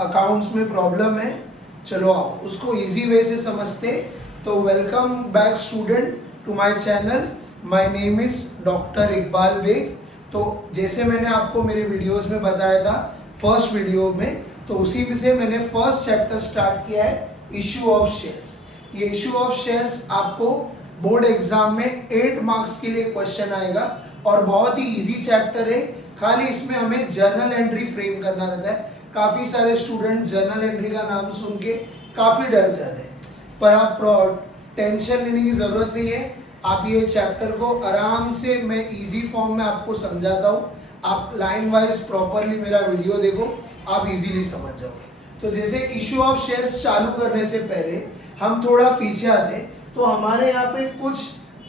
Accounts में problem है। चलो आओ उसको इजी वे से समझते। तो welcome back student to my channel. My name is doctor Iqbal Baig. तो जैसे मैंने आपको मेरे वीडियोस में बताया था फर्स्ट वीडियो में, तो उसी में से मैंने फर्स्ट चैप्टर स्टार्ट किया है, इशू ऑफ शेयर्स। ये इशू ऑफ शेयर्स आपको बोर्ड एग्जाम में 8 मार्क्स के लिए क्वेश्चन आएगा और बहुत ही इजी चैप्टर है। खाली इसमें हमें जर्नल एंट्री फ्रेम करना रहता है। काफ़ी सारे स्टूडेंट जर्नल एंट्री का नाम सुन के काफ़ी डर जाते हैं, पर आप टेंशन लेने की ज़रूरत नहीं है। आप ये चैप्टर को आराम से मैं इजी फॉर्म में आपको समझाता हूँ। आप लाइन वाइज प्रॉपरली मेरा वीडियो देखो, आप इजीली समझ जाओगे। तो जैसे इशू ऑफ शेयर्स चालू करने से पहले हम थोड़ा पीछे आते, तो हमारे यहाँ पे कुछ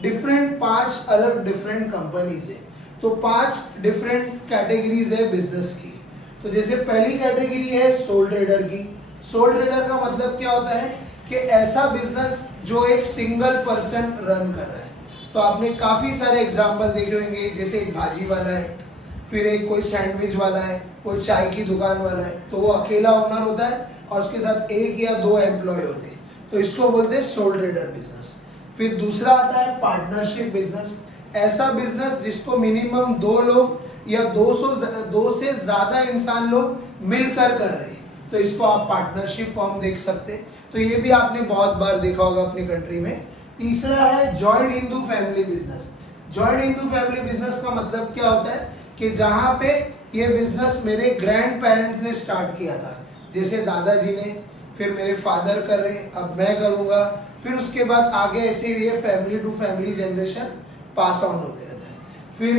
डिफरेंट 5 अलग डिफरेंट कंपनीज है। तो 5 डिफरेंट कैटेगरीज है बिजनेस की। तो जैसे पहली कैटेगरी है सोल ट्रेडर की। सोल ट्रेडर का मतलब क्या होता है कि ऐसा बिजनेस जो एक सिंगल पर्सन रन कर रहा है। तो आपने काफ़ी सारे एग्जाम्पल देखे होंगे, जैसे एक भाजी वाला है, फिर एक कोई सैंडविच वाला है, कोई चाय की दुकान वाला है। तो वो अकेला ओनर होता है और उसके साथ 1 या 2 एम्प्लॉय होते हैं। तो इसको बोलते हैं सोल ट्रेडर बिजनेस। फिर दूसरा आता है पार्टनरशिप बिजनेस। ऐसा बिजनेस जिसको मिनिमम 2 लोग या 2 से ज़्यादा इंसान लोग मिलकर कर रहे हैं, तो इसको आप पार्टनरशिप फॉर्म देख सकते हैं। तो ये भी आपने बहुत बार देखा होगा अपनी कंट्री में। तीसरा है joint Hindu family business. Joint Hindu family business का मतलब क्या होता है कि जहाँ पे ये बिजनेस मेरे ग्रैंड पेरेंट्स ने स्टार्ट किया था, जैसे दादाजी ने, फिर मेरे फादर कर रहे, अब मैं करूँगा, फिर उसके बाद आगे ऐसे ये family to family generation pass on होते रहता है। फिर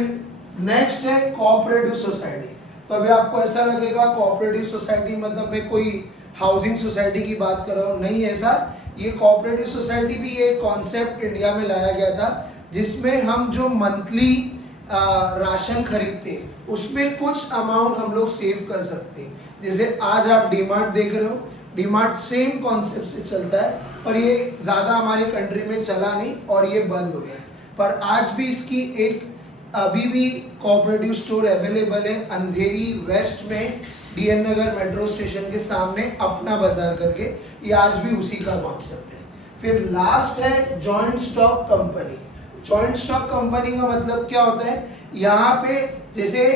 नेक्स्ट है कोऑपरेटिव सोसाइटी। तो अभी आपको ऐसा लगेगा कोऑपरेटिव सोसाइटी मतलब मैं कोई हाउसिंग सोसाइटी की बात कर रहा हूँ, नहीं ऐसा। ये कोऑपरेटिव सोसाइटी भी एक कॉन्सेप्ट इंडिया में लाया गया था, जिसमें हम जो मंथली राशन खरीदते उसमें कुछ अमाउंट हम लोग सेव कर सकते हैं। जैसे आज आप डीमार्ट देख रहे हो, डीमार्ट सेम कॉन्सेप्ट से चलता है, पर ये ज़्यादा हमारी कंट्री में चला नहीं और ये बंद हो गया। पर आज भी इसकी एक अभी भी कोऑपरेटिव स्टोर अवेलेबल है अंधेरी वेस्ट में, डीएन नगर मेट्रो स्टेशन के सामने, अपना बाजार करके। ये आज भी उसी का कॉन्सेप्ट है। फिर लास्ट है joint stock company. Joint stock company का मतलब क्या होता है, यहाँ पे जैसे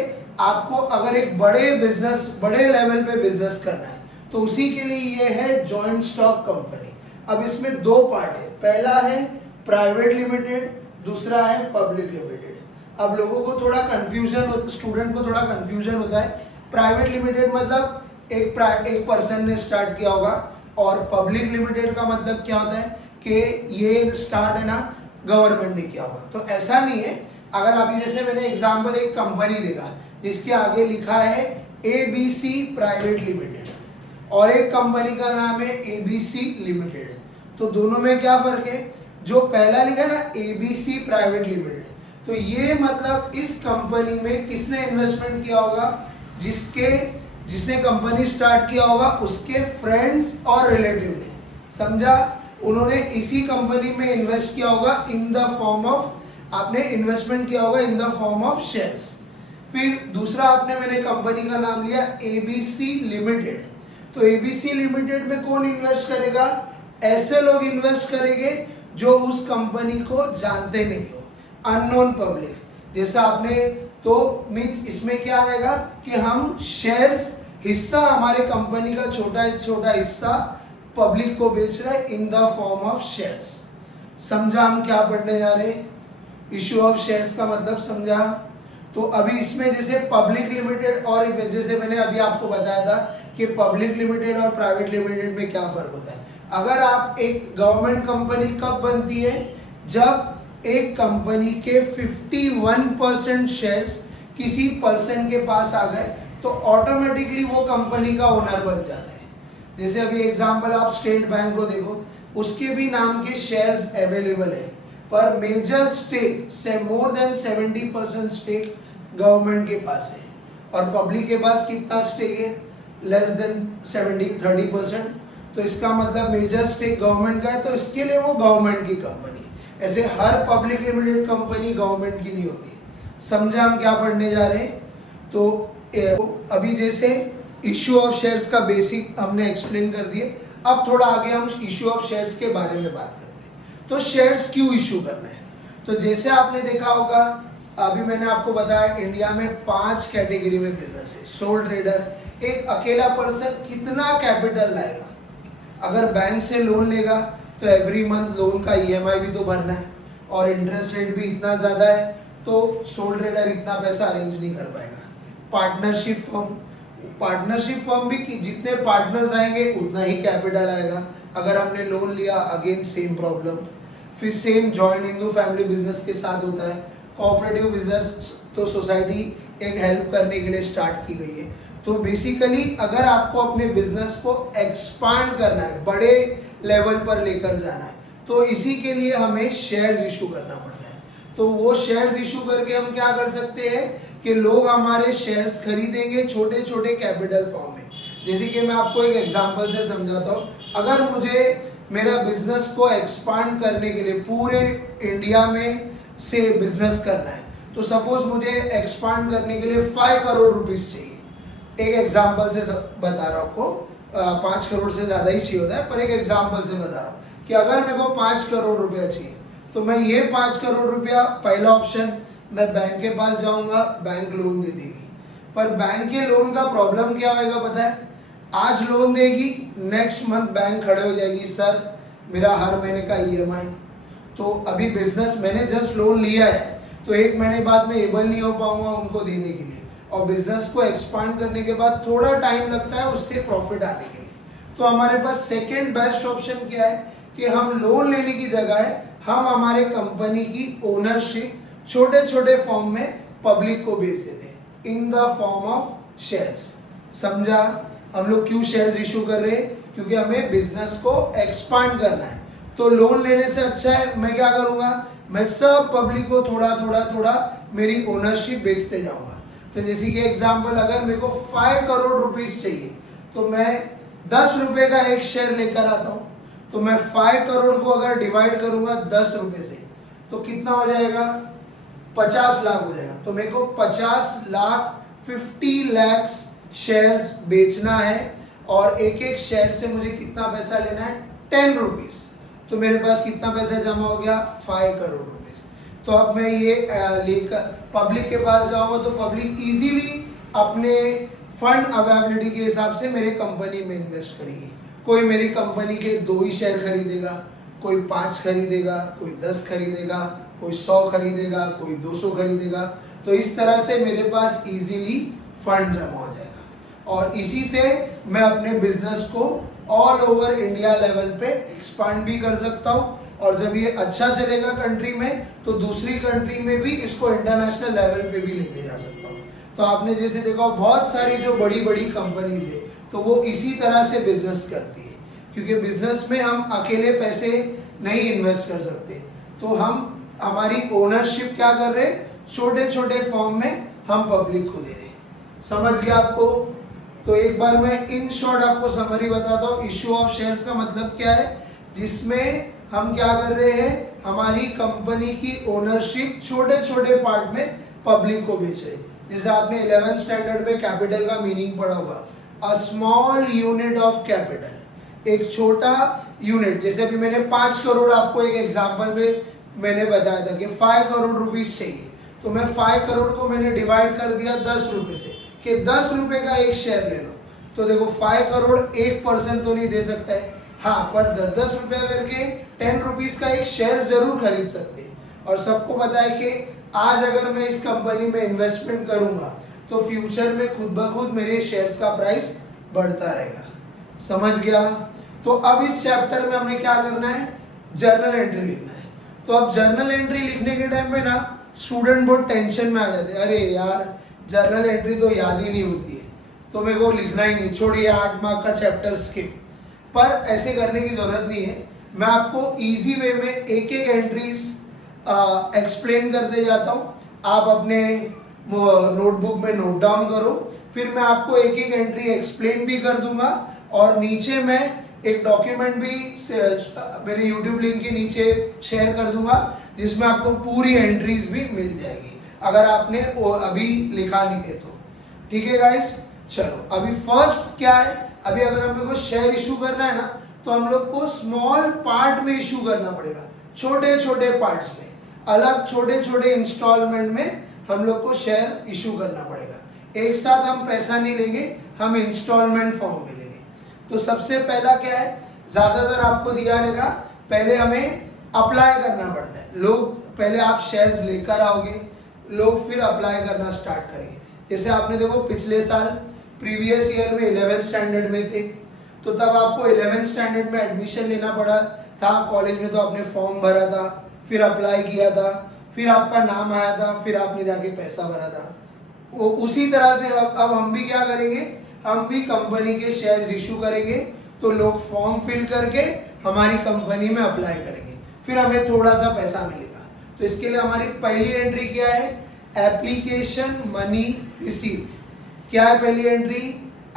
आपको अगर एक बड़े लेवल पे बिजनेस करना है, तो उसी के लिए ये है जॉइंट स्टॉक कंपनी। अब इसमें 2 पार्ट है, पहला है प्राइवेट लिमिटेड, दूसरा है पब्लिक लिमिटेड। अब लोगों को थोड़ा कंफ्यूजन होता, स्टूडेंट को थोड़ा कंफ्यूजन होता है। प्राइवेट लिमिटेड मतलब एक पर्सन ने स्टार्ट किया होगा, और पब्लिक लिमिटेड का मतलब क्या होता है कि ये स्टार्ट है ना गवर्नमेंट ने किया होगा। तो ऐसा नहीं है। अगर अभी जैसे मैंने एग्जाम्पल एक कंपनी देखा जिसके आगे लिखा है ABC प्राइवेट लिमिटेड, और एक कंपनी का नाम है ABC लिमिटेड, तो दोनों में क्या फर्क है? जो पहला लिखा है ना ABC प्राइवेट लिमिटेड, तो ये मतलब इस कंपनी में किसने इन्वेस्टमेंट किया होगा? जिसने कंपनी स्टार्ट किया होगा उसके फ्रेंड्स और रिलेटिव ने, समझा? उन्होंने इसी कंपनी में इन्वेस्ट किया होगा इन द फॉर्म ऑफ, आपने इन्वेस्टमेंट किया होगा in the form of shares. फिर दूसरा मैंने कंपनी का नाम लिया ABC लिमिटेड। तो ABC लिमिटेड में कौन इन्वेस्ट करेगा? ऐसे लोग इन्वेस्ट करेंगे जो उस कंपनी को जानते नहीं हो, अननोन पब्लिक। जैसा आपने तो मीन्स इसमें क्या आएगा कि हम शेयर्स, हिस्सा, हमारे कंपनी का छोटा हिस्सा पब्लिक को बेच रहा है in the form of shares. समझा हम क्या पढ़ने जा रहे हैं? इशू ऑफ शेयर्स का मतलब समझा? तो अभी इसमें जैसे पब्लिक लिमिटेड और जैसे मैंने अभी आपको बताया था कि पब्लिक लिमिटेड और प्राइवेट लिमिटेड में क्या फर्क होता है। अगर आप एक गवर्नमेंट कंपनी कब बनती है? जब एक कंपनी के 51% शेयर्स किसी पर्सन के पास आ गए, तो ऑटोमेटिकली वो कंपनी का ओनर बन जाता है। जैसे अभी एग्जांपल आप स्टेट बैंक को देखो, उसके भी नाम के शेयर्स अवेलेबल है, पर मेजर स्टेक से मोर देन 70% स्टेक गवर्नमेंट के पास है, और पब्लिक के पास कितना स्टेक है? Less than 30%। तो इसका मतलब मेजर स्टेक गवर्नमेंट का है, तो इसके लिए वो गवर्नमेंट की कंपनी। ऐसे हर पब्लिक लिमिटेड कंपनी गवर्नमेंट की नहीं होती। समझा हम क्या पढ़ने जा रहे हैं? तो अभी जैसे इश्यू ऑफ शेयर्स का बेसिक हमने एक्सप्लेन कर दिए। अब थोड़ा आगे हम इश्यू ऑफ शेयर्स के बारे में बात करते हैं। तो शेयर्स क्यों इश्यू करना है? तो जैसे आपने देखा होगा, अभी मैंने आपको बताया इंडिया में 5 कैटेगरी में बिजनेस है। सोल ट्रेडर, एक अकेला पर्सन कितना कैपिटल लाएगा? अगर बैंक से लोन लेगा तो एवरी मंथ लोन का ईएमआई भी तो भरना है और इंटरेस्ट रेट भी इतना ज़्यादा है, तो सोल ट्रेडर इतना पैसा अरेंज नहीं कर पाएगा। पार्टनरशिप फर्म भी जितने पार्टनर्स आएंगे उतना ही कैपिटल आएगा। अगर हमने लोन लिया, अगेन सेम प्रॉब्लम। फिर same joint Hindu family business के साथ होता है। कोऑपरेटिव बिजनेस तो सोसाइटी एक हेल्प करने के लिए स्टार्ट की गई है। तो बेसिकली अगर आपको अपने बिजनेस को एक्सपांड करना है, बड़े लेवल पर लेकर जाना है, तो इसी के लिए हमें शेयर्स इशू करना पड़ता है। तो वो शेयर्स इशू करके हम क्या कर सकते हैं कि लोग हमारे शेयर्स खरीदेंगे छोटे छोटे कैपिटल फॉर्म में। जैसे कि मैं आपको एक एग्जांपल से समझाता हूँ। अगर मुझे मेरा बिजनेस को एक्सपांड करने के लिए पूरे इंडिया में से बिजनेस करना है, तो सपोज मुझे एक्सपांड करने के लिए 5 करोड़ रुपीस चाहिए। एक एग्जांपल से बता रहा हूँ आपको, 5 करोड़ से ज़्यादा ही चाहिए होता है, पर एक एग्जांपल से बता रहा हूँ कि अगर मेरे को 5 करोड़ रुपया चाहिए, तो मैं ये 5 करोड़ रुपया, पहला ऑप्शन, मैं बैंक के पास जाऊंगा, बैंक लोन दे देगी। पर बैंक के लोन का प्रॉब्लम क्या होगा पता है? आज लोन देगी, नेक्स्ट मंथ बैंक खड़े हो जाएगी, सर मेरा हर महीने का ईएमआई। तो अभी बिजनेस मैंने जस्ट लोन लिया है, तो 1 महीने बाद मैं एबल नहीं हो पाऊंगा उनको देने के लिए। और बिजनेस को एक्सपांड करने के बाद थोड़ा टाइम लगता है उससे प्रॉफिट आने के लिए। तो हमारे पास सेकेंड बेस्ट ऑप्शन क्या है कि हम लोन लेने की जगह हम हमारे कंपनी की ओनरशिप छोटे छोटे फॉर्म में पब्लिक को बेच देते हैं in the form of shares. समझा? हम लोग क्यों शेयर्स इशू कर रहे हैं? क्योंकि हमें बिजनेस को एक्सपांड करना है। तो लोन लेने से अच्छा है मैं क्या करूंगा, मैं सब पब्लिक को थोड़ा थोड़ा थोड़ा मेरी ओनरशिप बेचते जाऊंगा। तो जैसे कि एग्जांपल, अगर मेरे को 5 करोड़ रुपीस चाहिए, तो मैं 10 रुपए का एक शेयर लेकर आता हूँ। तो मैं 5 करोड़ को अगर डिवाइड करूंगा 10 रुपए से, तो कितना हो जाएगा? 50 लाख हो जाएगा। तो मेरे को 50 लाख 50 लाख शेयर्स बेचना है और एक एक शेयर से मुझे कितना पैसा लेना है? 10 रुपीस। तो मेरे पास कितना पैसा जमा हो गया? 5 करोड़ रुपीस। तो अब मैं ये लेकर पब्लिक के पास जाऊंगा, तो पब्लिक इजीली अपने फंड अवेलेबिलिटी के हिसाब से मेरे कंपनी में इन्वेस्ट करेगी। कोई मेरी कंपनी के 2 ही शेयर खरीदेगा, कोई 5 खरीदेगा, कोई 10 खरीदेगा, कोई 100 खरीदेगा, कोई 200 खरीदेगा। तो इस तरह से मेरे पास इजीली फंड जमा हो जाएगा और इसी से मैं अपने बिजनेस को ऑल ओवर इंडिया लेवल पे एक्सपांड भी कर सकता हूँ। और जब ये अच्छा चलेगा कंट्री में, तो दूसरी कंट्री में भी इसको इंटरनेशनल लेवल पे भी लेके जा सकता हूँ। तो आपने जैसे देखा बहुत सारी जो बड़ी बड़ी कंपनीज है, तो वो इसी तरह से बिजनेस करती है, क्योंकि बिजनेस में हम अकेले पैसे नहीं इन्वेस्ट कर सकते। तो हम हमारी ओनरशिप क्या कर रहे हैं? छोटे छोटे फॉर्म में हम पब्लिक को दे रहे हैं। समझ गया आपको? तो एक बार मैं इन शॉर्ट आपको समरी बताता हूँ। इश्यू ऑफ शेयर्स का मतलब क्या है? जिसमें हम क्या कर रहे हैं? हमारी कंपनी की ओनरशिप छोटे छोटे पार्ट में पब्लिक को बेच रहे हैं। जैसे आपने 11th स्टैंडर्ड में कैपिटल का मीनिंग पढ़ा होगा, a small unit of capital, एक छोटा यूनिट। जैसे अभी मैंने 5 करोड़ आपको एक एग्जांपल में मैंने बताया था कि 5 करोड़ रुपीस चाहिए, तो मैं 5 करोड़ को मैंने डिवाइड कर दिया 10 रुपए से कि 10 रुपए का एक शेयर ले लो। तो देखो 5 करोड़ एक पर्सन तो नहीं दे सकता है, हाँ, पर 10 रुपया करके 10 रुपीस का एक शेयर जरूर खरीद सकते हैं। और सबको पता है कि आज अगर मैं इस कंपनी में इन्वेस्टमेंट करूंगा तो फ्यूचर में खुद ब खुद मेरे शेयर्स का प्राइस बढ़ता रहेगा। समझ गया? तो अब इस चैप्टर में हमने क्या करना है? जर्नल एंट्री लिखना है। तो अब जर्नल एंट्री लिखने के टाइम पे ना स्टूडेंट बहुत टेंशन में आ जाते हैं, अरे यार जर्नल एंट्री तो याद ही नहीं होती है, तो मेरे को लिखना ही नहीं, छोड़िए 8 मार्क का चैप्टर स्किप। पर ऐसे करने की जरूरत नहीं है। मैं आपको इजी वे में एक एक एंट्रीज एक्सप्लेन करते जाता हूँ। आप अपने नोटबुक में नोट डाउन करो, फिर मैं आपको एक एक एंट्री एक्सप्लेन भी कर दूंगा और नीचे मैं एक डॉक्यूमेंट भी मेरे यूट्यूब लिंक के नीचे शेयर कर दूंगा, जिसमें आपको पूरी एंट्रीज भी मिल जाएगी अगर आपने अभी लिखा नहीं है तो। ठीक है गाइस? चलो अभी फर्स्ट क्या है, अभी अगर हम लोग को शेयर इशू करना है ना तो हम लोग को स्मॉल पार्ट में इशू करना पड़ेगा, छोटे छोटे पार्ट्स में, अलग छोटे छोटे इंस्टॉलमेंट में हम लोग को शेयर इशू करना पड़ेगा। एक साथ हम पैसा नहीं लेंगे, हम इंस्टॉलमेंट फॉर्म में लेंगे। तो सबसे पहला क्या है, ज़्यादातर आपको दिया रहेगा, पहले हमें अप्लाई करना पड़ता है। लोग पहले आप शेयर्स लेकर आओगे, लोग फिर अप्लाई करना स्टार्ट करेंगे। जैसे आपने देखो पिछले साल प्रीवियस ईयर में 11th स्टैंडर्ड में थे, तो तब आपको 11th स्टैंडर्ड में एडमिशन लेना पड़ा था कॉलेज में, तो आपने फॉर्म भरा था, फिर अप्लाई किया था, फिर आपका नाम आया था, फिर आपने जाके पैसा भरा था। वो उसी तरह से अब हम भी क्या करेंगे, हम भी कंपनी के शेयर्स इशू करेंगे। तो लोग फॉर्म फिल करके हमारी कंपनी में अप्लाई करेंगे, फिर हमें थोड़ा सा पैसा मिलेगा। तो इसके लिए हमारी पहली एंट्री क्या है, एप्लीकेशन मनी रिसीव। क्या है पहली एंट्री,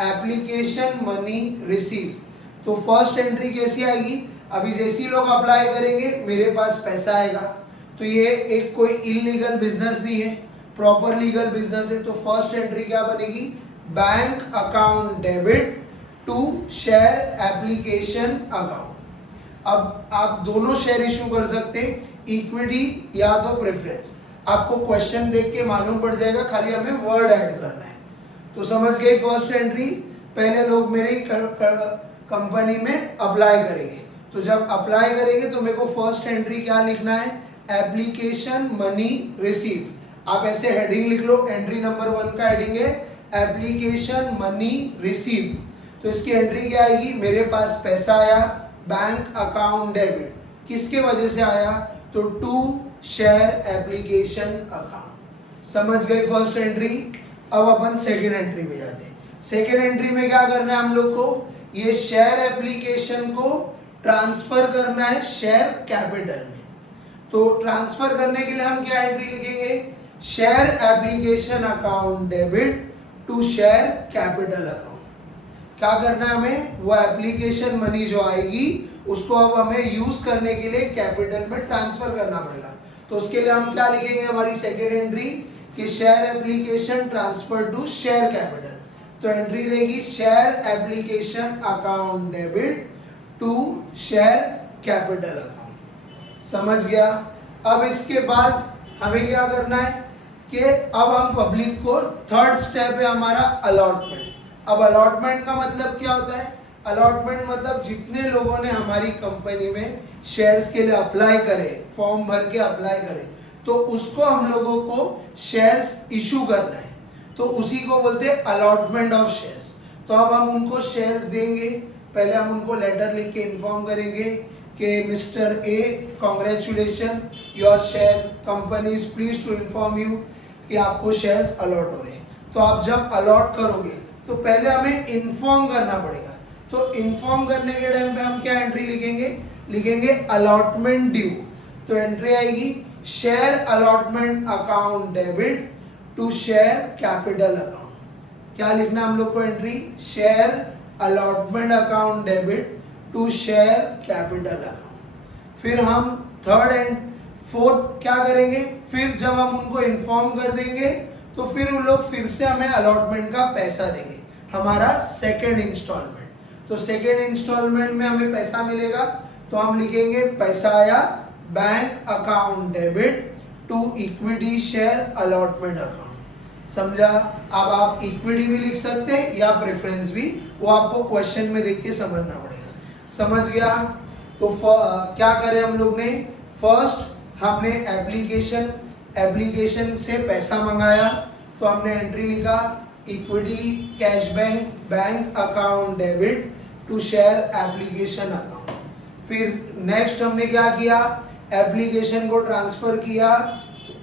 एप्लीकेशन मनी रिसीव। तो फर्स्ट एंट्री कैसी आएगी, अभी जैसे ही लोग अप्लाई करेंगे मेरे पास पैसा आएगा। तो ये एक कोई इलीगल बिजनेस नहीं है, प्रॉपर लीगल बिजनेस है। तो फर्स्ट एंट्री क्या बनेगी, bank account debit to share application account. अब आप दोनों शेयर इशू कर सकते हैं, इक्विटी या तो प्रेफरेंस। आपको क्वेश्चन देख के मालूम पड़ जाएगा, खाली हमें वर्ड ऐड करना है। तो समझ गए फर्स्ट एंट्री, पहले लोग मेरी कंपनी में अप्लाई करेंगे। तो जब अप्लाई करेंगे तो मेरे को फर्स्ट एंट्री क्या लिखना है, एप्लीकेशन मनी रिसीव। आप ऐसे हेडिंग लिख लो, एंट्री नंबर 1 का हेडिंग है एप्लीकेशन मनी रिसीव। तो इसकी एंट्री क्या आएगी, मेरे पास पैसा आया, बैंक अकाउंट डेबिट। किसके वजह से आया, तो टू शेयर एप्लीकेशन अकाउंट। समझ गए फर्स्ट एंट्री। अब अपन सेकेंड एंट्री में जाते हैं। सेकेंड एंट्री में क्या करना है हम लोग को, ये शेयर एप्लीकेशन को ट्रांसफर करना है शेयर कैपिटल में। तो ट्रांसफर करने के लिए हम क्या एंट्री लिखेंगे, share application account debit to share capital account. क्या करना है हमें, वो एप्लीकेशन मनी जो आएगी उसको अब हमें यूज करने के लिए कैपिटल में ट्रांसफर करना पड़ेगा। तो उसके लिए हम क्या लिखेंगे, हमारी सेकेंड एंट्री कि share application transfer to share capital. तो एंट्री रहेगी share application account debit to share capital account. समझ गया। अब इसके बाद हमें क्या करना है कि अब हम पब्लिक को, थर्ड स्टेप है हमारा अलॉटमेंट। अब अलॉटमेंट का मतलब क्या होता है, अलॉटमेंट मतलब जितने लोगों ने हमारी कंपनी में शेयर्स के लिए अप्लाई करे, फॉर्म भर के अप्लाई करे, तो उसको हम लोगों को शेयर्स इशू करना है। तो उसी को बोलते हैं अलॉटमेंट ऑफ शेयर्स। तो अब हम उनको शेयर्स देंगे, पहले हम उनको लेटर लिख के इन्फॉर्म करेंगे कि mister A congratulation, your share company is please to inform you कि आपको शेयर्स अलॉट हो रहे हैं। तो आप जब अलॉट करोगे तो पहले हमें इन्फॉर्म करना पड़ेगा। तो इन्फॉर्म करने के टाइम पे हम क्या एंट्री लिखेंगे अलॉटमेंट ड्यू। तो एंट्री आएगी share allotment account debit to share capital account. क्या लिखना हम लोग को entry, share allotment account debit to share capital account. फिर हम थर्ड एंड फोर्थ क्या करेंगे, फिर जब हम उनको इन्फॉर्म कर देंगे तो फिर उन लोग फिर से हमें अलॉटमेंट का पैसा देंगे, हमारा सेकेंड इंस्टॉलमेंट। तो सेकेंड इंस्टॉलमेंट में हमें पैसा मिलेगा, तो हम लिखेंगे पैसा आया bank account debit to equity share allotment account. समझा। अब आप इक्विटी भी लिख सकते हैं या प्रेफरेंस भी, वो आपको क्वेश्चन में देख के समझना पड़ेगा। समझ गया। तो क्या करें हम लोग ने, फर्स्ट हमने एप्लीकेशन से पैसा मंगाया, तो हमने एंट्री लिखा equity cash bank account debit to share application account. फिर नेक्स्ट हमने क्या किया, एप्लीकेशन को ट्रांसफर किया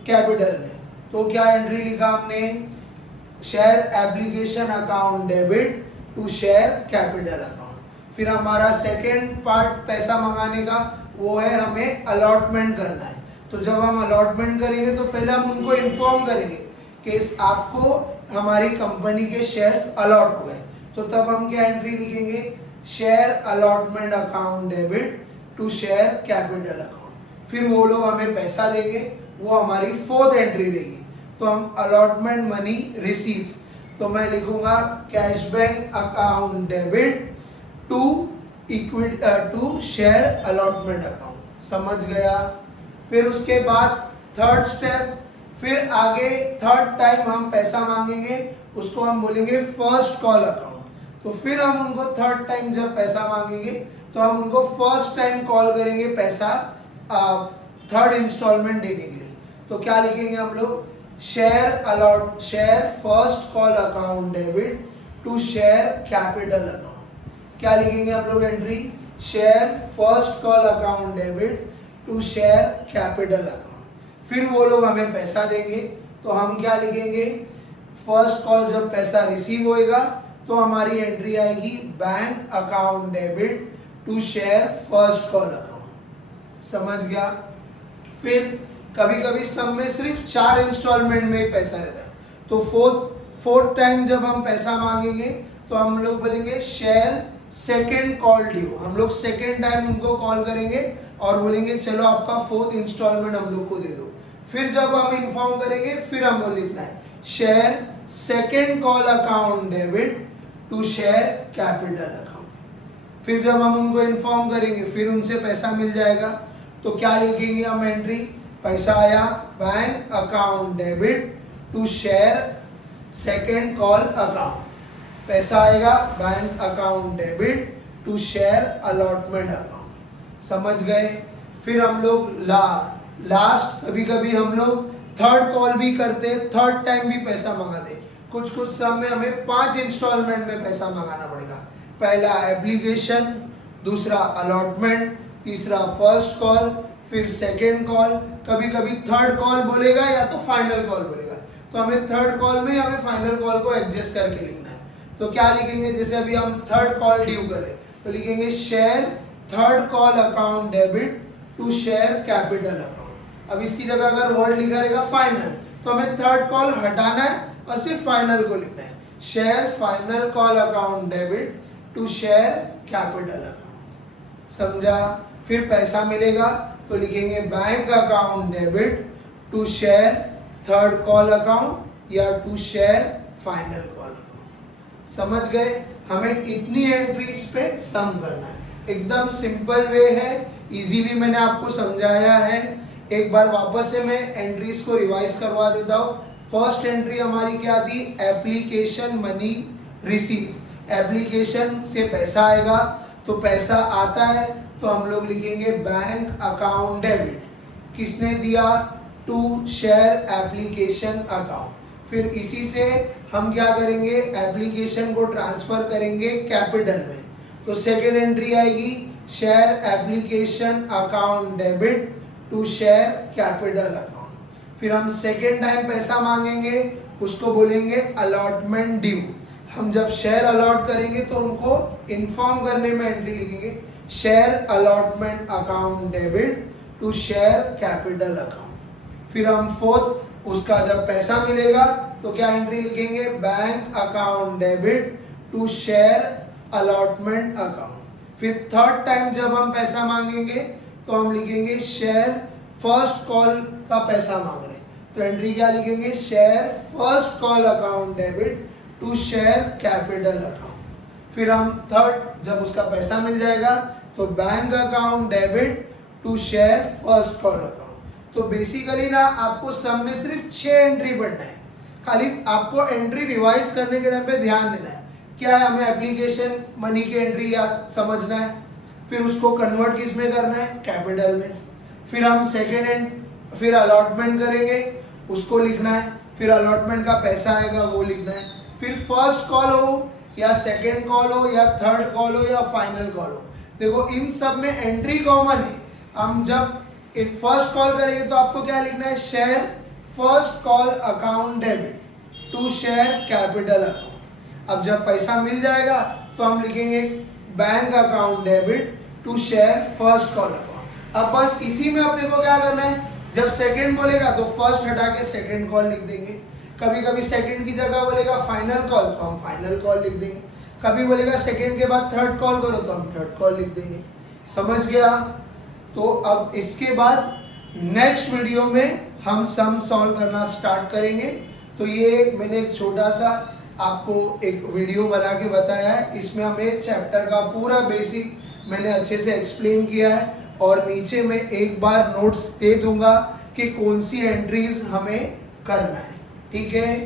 कैपिटल में। तो क्या एंट्री लिखा हमने, share application account debit to share capital account. फिर हमारा सेकेंड पार्ट पैसा मंगाने का वो है हमें अलॉटमेंट करना है। तो जब हम अलॉटमेंट करेंगे तो पहले हम उनको इन्फॉर्म करेंगे कि आपको हमारी कंपनी के शेयर्स अलॉट हो गए। तो तब हम क्या एंट्री लिखेंगे, share allotment account debit to share capital account. फिर वो लोग हमें पैसा देंगे, वो हमारी फोर्थ एंट्री रहेगी। तो हम अलॉटमेंट मनी रिसीव, तो मैं लिखूंगा cashback account debit to equity to share allotment account. समझ गया। फिर उसके बाद थर्ड स्टेप, फिर आगे थर्ड टाइम हम पैसा मांगेंगे, उसको हम बोलेंगे फर्स्ट कॉल अकाउंट। तो फिर हम उनको थर्ड टाइम जब पैसा मांगेंगे तो हम उनको फर्स्ट टाइम कॉल करेंगे पैसा थर्ड इंस्टॉलमेंट देने के लिए। तो क्या लिखेंगे हम लोग, share first call account debit to share capital account. क्या लिखेंगे हम लोग entry, share first call account debit to share capital account. फिर वो लोग हमें पैसा देंगे तो हम क्या लिखेंगे, फर्स्ट कॉल जब पैसा रिसीव होएगा तो हमारी एंट्री आएगी bank account debit to share first call account. समझ गया। फिर कभी कभी सब में सिर्फ 4 इंस्टॉलमेंट में ही पैसा रहता है, तो फोर्थ टाइम जब हम पैसा मांगेंगे तो हम लोग बोलेंगे शेयर सेकेंड कॉल ड्यू। हम लोग सेकेंड टाइम उनको कॉल करेंगे और बोलेंगे चलो आपका फोर्थ इंस्टॉलमेंट हम लोग को दे दो। फिर जब हम इन्फॉर्म करेंगे फिर हम लिखना है share second call account debit to share capital account. फिर जब हम उनको इन्फॉर्म करेंगे फिर उनसे पैसा मिल जाएगा तो क्या लिखेंगे हम एंट्री, पैसा आया bank account debit to share second call account. पैसा आएगा bank account debit to share allotment account. समझ गए। फिर हम लोग लास्ट कभी कभी हम लोग थर्ड कॉल भी करते, थर्ड टाइम भी पैसा मंगाते। कुछ कुछ सम में हमें 5 इंस्टॉलमेंट में पैसा मंगाना पड़ेगा। पहला एप्लीकेशन, दूसरा अलॉटमेंट, तीसरा फर्स्ट कॉल, फिर सेकेंड कॉल, कभी कभी थर्ड कॉल बोलेगा या तो फाइनल कॉल बोलेगा, तो हमें थर्ड कॉल में हमें फाइनल कॉल को एडजस्ट करके लिखना है। तो क्या लिखेंगे, जैसे अभी हम थर्ड कॉल ड्यू करें तो लिखेंगे share third call account debit to share capital account. अब इसकी जगह अगर वर्ड लिखा रहेगा फाइनल तो हमें थर्ड कॉल हटाना है और सिर्फ फाइनल को लिखना है, share final call account debit to share capital account. समझा। फिर पैसा मिलेगा तो लिखेंगे bank account debit to share third call account या to share final call account. समझ गए। हमें इतनी एंट्रीज पे सम करना है, एकदम सिंपल वे है, इजीली मैंने आपको समझाया है। एक बार वापस से मैं एंट्रीज को रिवाइज करवा देता हूँ। फर्स्ट एंट्री हमारी क्या थी, एप्लीकेशन मनी रिसीव। एप्लीकेशन से पैसा आएगा तो पैसा आता है तो हम लोग लिखेंगे बैंक अकाउंट डेबिट, किसने दिया, टू शेयर एप्लीकेशन अकाउंट। फिर इसी से हम क्या करेंगे, एप्लीकेशन को ट्रांसफर करेंगे कैपिटल में, तो सेकेंड एंट्री आएगी share application account debit to share capital account. फिर हम सेकेंड टाइम पैसा मांगेंगे, उसको बोलेंगे अलॉटमेंट ड्यू। हम जब शेयर अलॉट करेंगे तो उनको इन्फॉर्म करने में एंट्री लिखेंगे share allotment account debit to share capital account. फिर हम फोर्थ, उसका जब पैसा मिलेगा तो क्या एंट्री लिखेंगे, bank account debit to share allotment account. फिर थर्ड टाइम जब हम पैसा मांगेंगे तो हम लिखेंगे शेयर फर्स्ट कॉल का पैसा मांग रहे हैं, तो एंट्री क्या लिखेंगे, share first call account debit to share capital account. फिर हम थर्ड जब उसका पैसा मिल जाएगा तो bank account debit to share first call account. तो बेसिकली ना आपको सब में सिर्फ 6 एंट्री पढ़ना है, खाली आपको एंट्री रिवाइज करने के टाइम पे ध्यान देना है क्या है, हमें एप्लीकेशन मनी की एंट्री याद समझना है, फिर उसको कन्वर्ट किस में करना है, कैपिटल में। फिर हम फिर अलॉटमेंट करेंगे, उसको लिखना है, फिर अलॉटमेंट का पैसा आएगा वो लिखना है। फिर फर्स्ट कॉल हो या सेकेंड कॉल हो या थर्ड कॉल हो या फाइनल कॉल हो, देखो इन सब में एंट्री कॉमन है। हम जब फर्स्ट कॉल करेंगे तो आपको क्या लिखना है, share first call account debit to share capital account. अब जब पैसा मिल जाएगा तो हम लिखेंगे bank account debit to share first call account. अब बस इसी में अपने को क्या करना है, जब सेकेंड बोलेगा तो फर्स्ट हटा के सेकेंड कॉल लिख देंगे, कभी कभी सेकेंड की जगह बोलेगा फाइनल कॉल तो हम फाइनल कॉल लिख देंगे, कभी बोलेगा सेकेंड के बाद थर्ड कॉल करो तो हम थर्ड कॉल लिख देंगे। समझ गया। तो अब इसके बाद नेक्स्ट वीडियो में हम सम सॉल्व करना स्टार्ट करेंगे। तो ये मैंने एक छोटा सा आपको एक वीडियो बना के बताया है। इसमें हमें चैप्टर का पूरा बेसिक मैंने अच्छे से एक्सप्लेन किया है और नीचे में एक बार नोट्स दे दूंगा कि कौन सी एंट्रीज हमें करना है। ठीक है,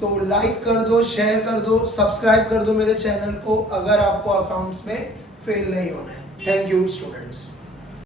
तो लाइक कर दो, शेयर कर दो, सब्सक्राइब कर दो मेरे चैनल को अगर आपको अकाउंट्स में फेल नहीं होना है। Thank you students.